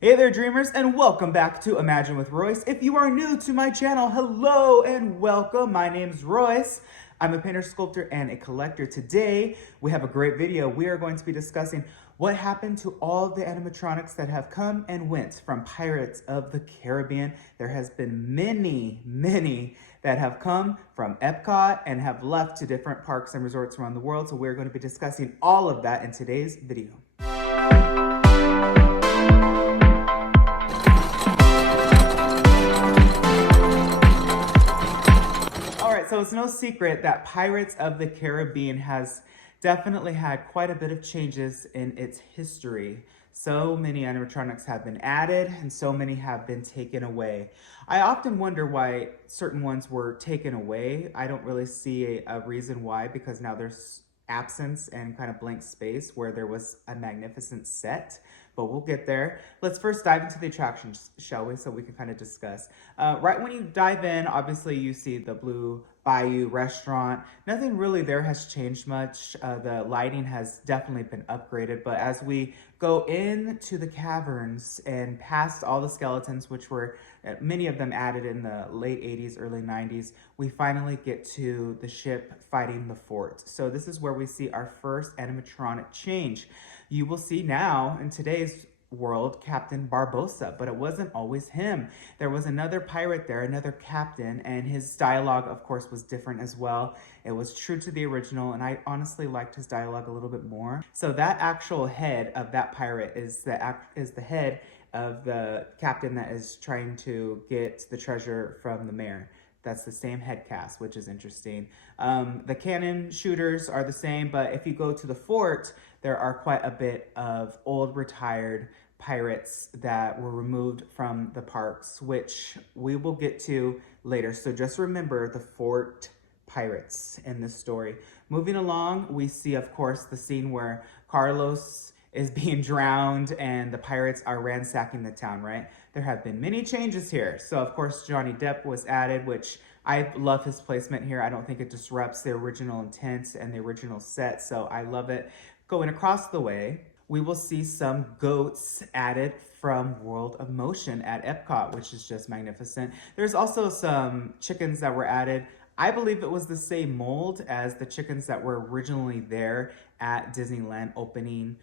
Hey there, dreamers, and welcome back to Imagine with Royce. If you are new to my channel, hello and welcome. My name's Royce. I'm a painter, sculptor, and a collector. Today, we have a great video. We are going to be discussing what happened to all the animatronics that have come and went from Pirates of the Caribbean. There has been many that have come from Epcot and have left to different parks and resorts around the world. So we're going to be discussing all of that in today's video. So it's no secret that Pirates of the Caribbean has definitely had quite a bit of changes in its history. So many animatronics have been added and so many have been taken away. I often wonder why certain ones were taken away. I don't really see a reason why, because now there's absence and kind of blank space where there was a magnificent set, but we'll get there. Let's first dive into the attractions, shall we, so we can kind of discuss. Right when you dive in, obviously you see the Blue Bayou restaurant. Nothing really there has changed much. The lighting has definitely been upgraded, but as we go into the caverns and past all the skeletons, which were many of them added in the late 80s, early 90s, we finally get to the ship fighting the fort. So this is where we see our first animatronic change. You will see now in today's world Captain Barbossa, but it wasn't always him. There was another pirate there, another captain, and his dialogue, of course, was different as well. It was true to the original, and I honestly liked his dialogue a little bit more. So that actual head of that pirate is the head of the captain that is trying to get the treasure from the mayor. That's the same head cast, which is interesting. The cannon shooters are the same, but if you go to the fort, there are quite a bit of old retired pirates that were removed from the parks, which we will get to later. So just remember the fort pirates in this story. Moving along, we see, of course, the scene where Carlos is being drowned and the pirates are ransacking the town, right? There have been many changes here. So, of course, Johnny Depp was added, which I love his placement here. I don't think it disrupts the original intent and the original set, so I love it. Going across the way, we will see some goats added from World of Motion at Epcot, which is just magnificent. There's also some chickens that were added. I believe it was the same mold as the chickens that were originally there at Disneyland opening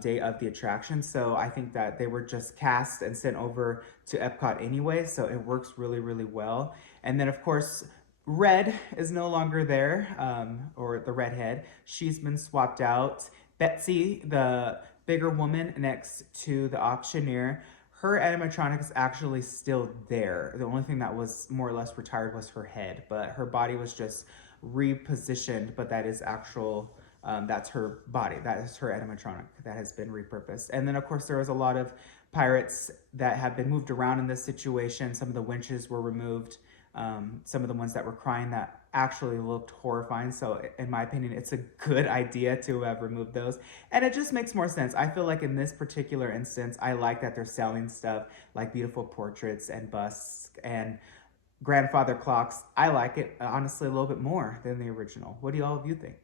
day of the attraction. So I think that they were just cast and sent over to Epcot anyway. So it works really well. And then of course, Red is no longer there, or the redhead. She's been swapped out. Betsy, the bigger woman next to the auctioneer, her animatronic is actually still there. The only thing that was more or less retired was her head, but her body was just repositioned, but that is actual, that's her body. That is her animatronic that has been repurposed. And then of course there was a lot of pirates that have been moved around in this situation. Some of the winches were removed. Some of the ones that were crying that actually looked horrifying. So in my opinion, it's a good idea to have removed those. And it just makes more sense. I feel like in this particular instance, I like that they're selling stuff like beautiful portraits and busts and grandfather clocks. I like it, honestly, a little bit more than the original. What do all of you think?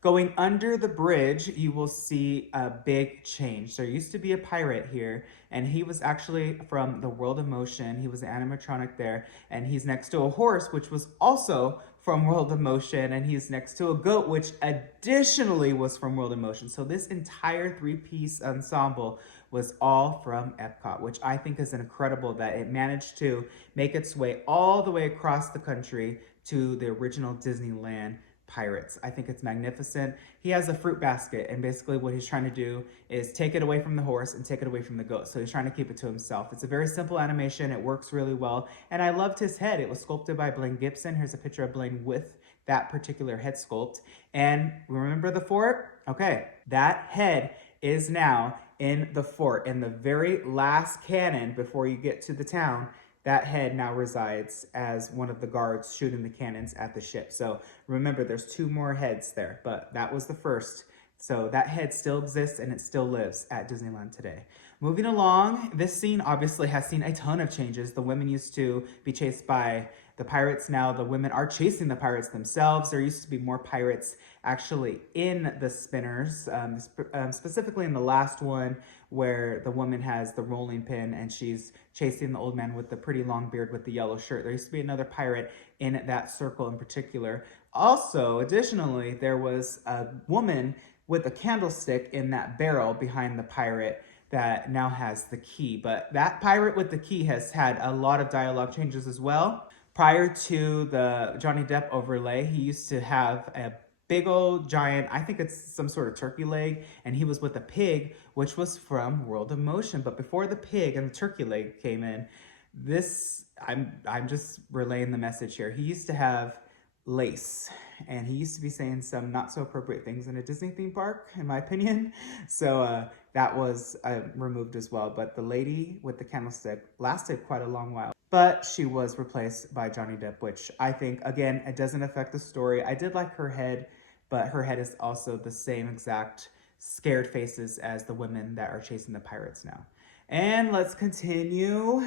Going under the bridge, you will see a big change. There used to be a pirate here, and he was actually from the World of Motion. He was an animatronic there, and he's next to a horse, which was also from World of Motion, and he's next to a goat, which additionally was from World of Motion. So this entire three-piece ensemble was all from Epcot, which I think is incredible that it managed to make its way all the way across the country to the original Disneyland pirates. I think it's magnificent. He has a fruit basket, and basically what he's trying to do is take it away from the horse and take it away from the goat. So he's trying to keep it to himself. It's a very simple animation. It works really well. And I loved his head. It was sculpted by Blaine Gibson. Here's a picture of Blaine with that particular head sculpt. And remember the fort? Okay, that head is now in the fort. In the very last cannon before you get to the town, that head now resides as one of the guards shooting the cannons at the ship. So remember, there's two more heads there, but that was the first. So that head still exists and it still lives at Disneyland today. Moving along, this scene obviously has seen a ton of changes. The women used to be chased by The pirates now, the women are chasing the pirates themselves. There used to be more pirates actually in the spinners, specifically in the last one where the woman has the rolling pin and she's chasing the old man with the pretty long beard with the yellow shirt. There used to be another pirate in that circle in particular. Also, additionally, there was a woman with a candlestick in that barrel behind the pirate that now has the key. But that pirate with the key has had a lot of dialogue changes as well. Prior to the Johnny Depp overlay, he used to have a big old giant, I think it's some sort of turkey leg, and he was with a pig, which was from World of Motion. But before the pig and the turkey leg came in, I'm just relaying the message here. He used to have lace, and he used to be saying some not so appropriate things in a Disney theme park, in my opinion. So that was removed as well. But the lady with the candlestick lasted quite a long while. But she was replaced by Johnny Depp, which I think, again, it doesn't affect the story. I did like her head, but her head is also the same exact scared faces as the women that are chasing the pirates now. And let's continue.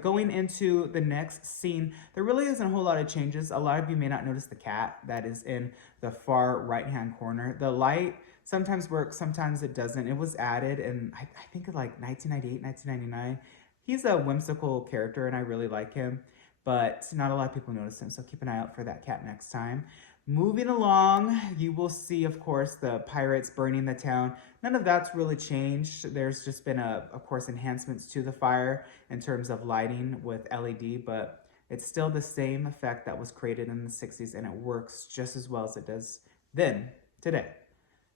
Going into the next scene, there really isn't a whole lot of changes. A lot of you may not notice the cat that is in the far right-hand corner. The light sometimes works, sometimes it doesn't. It was added in, I think, like 1998, 1999. He's a whimsical character, and I really like him, but not a lot of people notice him, so keep an eye out for that cat next time. Moving along, you will see, of course, the pirates burning the town. None of that's really changed. There's just been, of course, enhancements to the fire in terms of lighting with LED, but it's still the same effect that was created in the 60s, and it works just as well as it does then, today.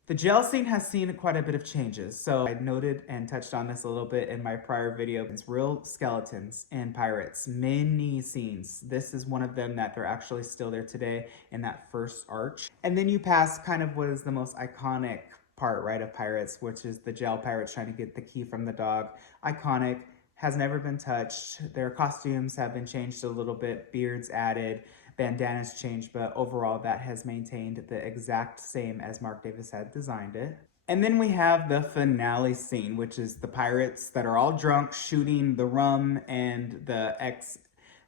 The jail scene has seen quite a bit of changes. So I noted and touched on this a little bit in my prior video. It's real skeletons in pirates, many scenes. This is one of them that they're actually still there today in that first arch. And then you pass kind of what is the most iconic part, right, of pirates, which is the jail pirates trying to get the key from the dog. Iconic, has never been touched. Their costumes have been changed a little bit, beards added, bandanas changed, but overall that has maintained the exact same as Mark Davis had designed it. And then we have the finale scene, which is the pirates that are all drunk shooting the rum and the X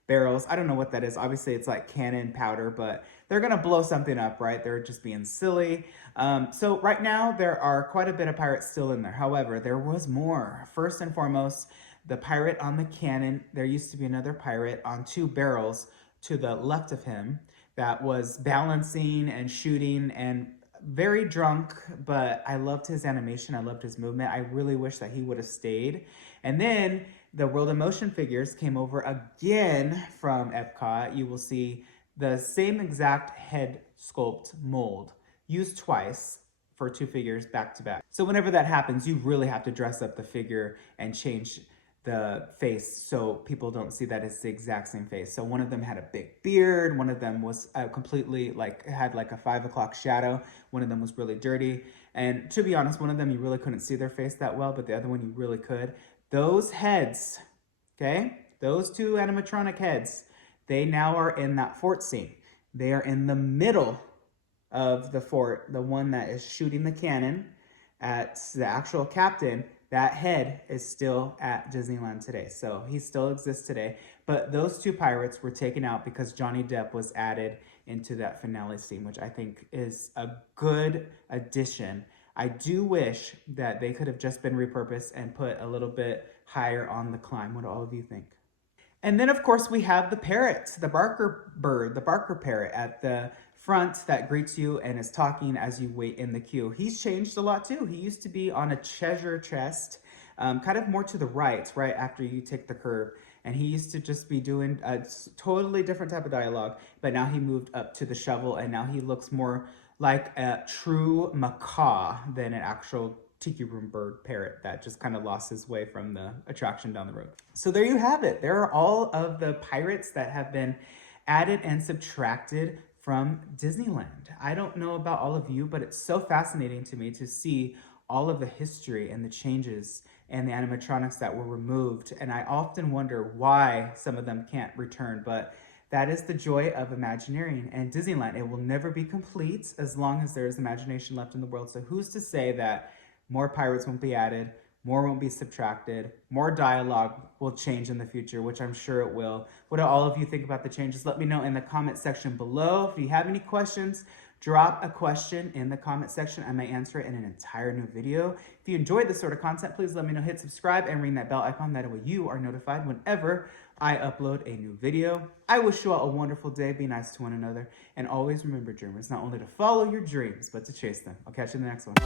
barrels. I don't know what that is. Obviously it's like cannon powder, but they're gonna blow something up, right? They're just being silly. So right now there are quite a bit of pirates still in there. However, there was more. First and foremost, the pirate on the cannon, there used to be another pirate on two barrels to the left of him that was balancing and shooting and very drunk, but I loved his animation. I loved his movement. I really wish that he would have stayed. And then the World of Motion figures came over again from Epcot. You will see the same exact head sculpt mold used twice for two figures back to back. So whenever that happens, you really have to dress up the figure and change the face so people don't see that it's the exact same face. So one of them had a big beard, one of them was completely had like a 5 o'clock shadow, one of them was really dirty, and to be honest, one of them you really couldn't see their face that well, but the other one you really could. Those heads, okay, those two animatronic heads, they now are in that fort scene. They are in the middle of the fort, the one that is shooting the cannon at the actual captain. That head is still at Disneyland today, so he still exists today. But those two pirates were taken out because Johnny Depp was added into that finale scene, which I think is a good addition. I do wish that they could have just been repurposed and put a little bit higher on the climb. What do all of you think? And then, of course, we have the parrot, the Barker bird, the Barker parrot at the front that greets you and is talking as you wait in the queue. He's changed a lot too. He used to be on a treasure chest, kind of more to the right after you take the curve. And he used to just be doing a totally different type of dialogue, but now he moved up to the shovel and now he looks more like a true macaw than an actual tiki room bird parrot that just kind of lost his way from the attraction down the road. So there you have it. There are all of the pirates that have been added and subtracted from Disneyland. I don't know about all of you, but it's so fascinating to me to see all of the history and the changes and the animatronics that were removed. And I often wonder why some of them can't return, but that is the joy of Imagineering and Disneyland. It will never be complete as long as there is imagination left in the world. So who's to say that more pirates won't be added, more won't be subtracted, more dialogue will change in the future, which I'm sure it will. What do all of you think about the changes? Let me know in the comment section below. If you have any questions, drop a question in the comment section. I may answer it in an entire new video. If you enjoyed this sort of content, please let me know. Hit subscribe and ring that bell icon. That way you are notified whenever I upload a new video. I wish you all a wonderful day. Be nice to one another. And always remember, dreamers, not only to follow your dreams, but to chase them. I'll catch you in the next one.